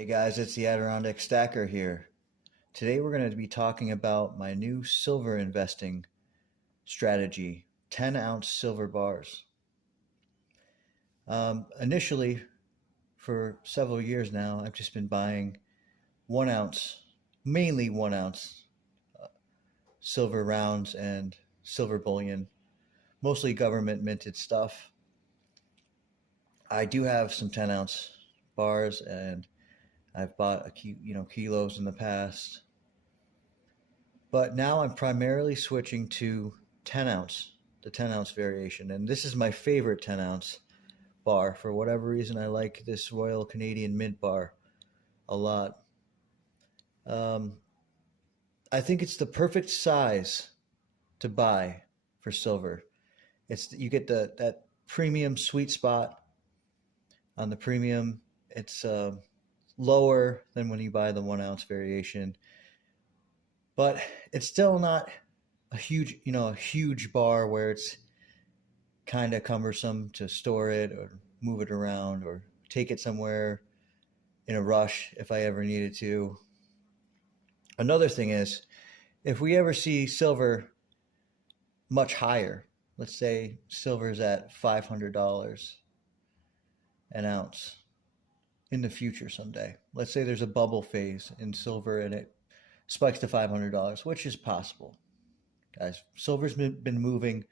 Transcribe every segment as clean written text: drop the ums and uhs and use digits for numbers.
Hey guys, it's the Adirondack Stacker here. Today we're going to be talking about my new silver investing strategy, 10-ounce silver bars. Initially, for several years now, I've just been buying 1 ounce, mainly 1 ounce silver rounds and silver bullion, mostly government minted stuff. I do have some 10-ounce bars and I've bought kilos in the past. But now I'm primarily switching to 10 ounce, the 10 ounce variation. And this is my favorite 10 ounce bar. For whatever reason, I like this Royal Canadian Mint bar a lot. Um, I think it's the perfect size to buy for silver. You get that premium sweet spot on the premium. It's lower than when you buy the 1 ounce variation, but it's still not a huge bar where it's kind of cumbersome to store it or move it around or take it somewhere in a rush if I ever needed to. Another thing is, if we ever see silver much higher, let's say silver's at $500 an ounce in the future someday. Let's say there's a bubble phase in silver and it spikes to $500, which is possible. Guys, silver's been moving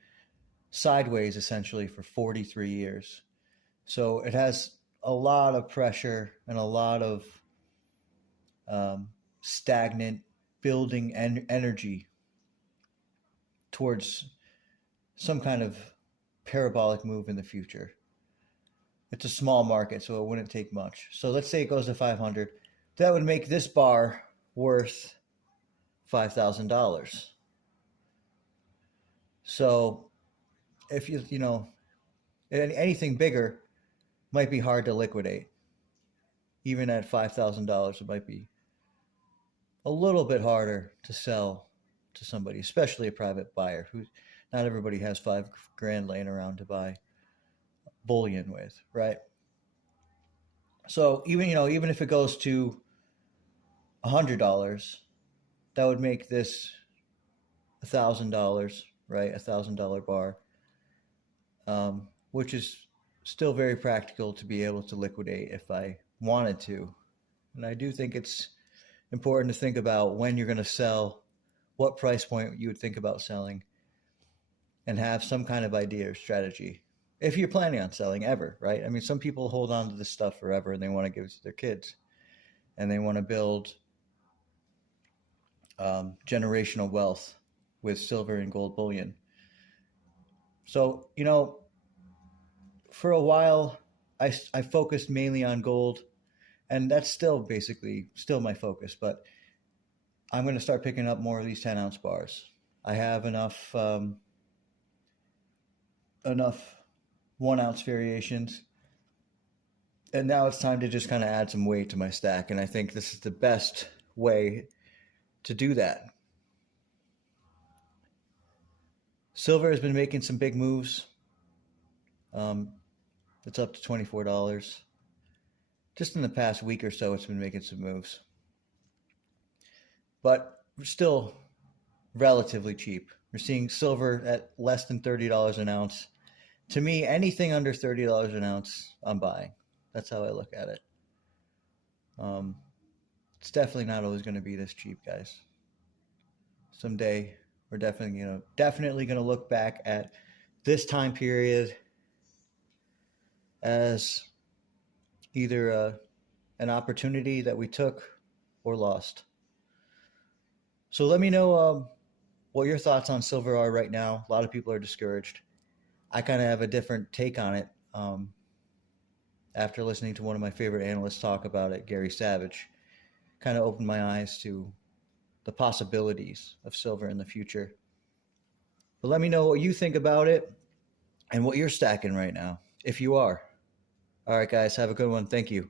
sideways essentially for 43 years. So it has a lot of pressure and a lot of stagnant building energy towards some kind of parabolic move in the future. It's a small market, so it wouldn't take much. So let's say it goes to 500. That would make this bar worth $5,000. So if anything bigger might be hard to liquidate. Even at $5,000, it might be a little bit harder to sell to somebody, especially a private buyer who not everybody has $5,000 laying around to buy bullion with, right? So even if it goes to $100, that would make this $1,000, right? $1,000 bar, which is still very practical to be able to liquidate if I wanted to. And I do think it's important to think about when you're going to sell, what price point you would think about selling, and have some kind of idea or strategy if you're planning on selling ever, right? I mean, some people hold on to this stuff forever and they want to give it to their kids and they want to build generational wealth with silver and gold bullion. So, for a while, I focused mainly on gold, and that's still my focus, but I'm going to start picking up more of these 10-ounce bars. I have enough 1-ounce variations, and now it's time to just kind of add some weight to my stack, and I think this is the best way to do that. Silver has been making some big moves. It's up to $24. Just in the past week or so, it's been making some moves. But we're still relatively cheap. We're seeing silver at less than $30 an ounce. To me, anything under $30 an ounce, I'm buying. That's how I look at it. It's definitely not always going to be this cheap, guys. Someday, we're definitely going to look back at this time period as either an opportunity that we took or lost. So let me know what your thoughts on silver are right now. A lot of people are discouraged. I kind of have a different take on it after listening to one of my favorite analysts talk about it, Gary Savage. Kind of opened my eyes to the possibilities of silver in the future. But let me know what you think about it and what you're stacking right now, if you are. All right, guys, have a good one. Thank you.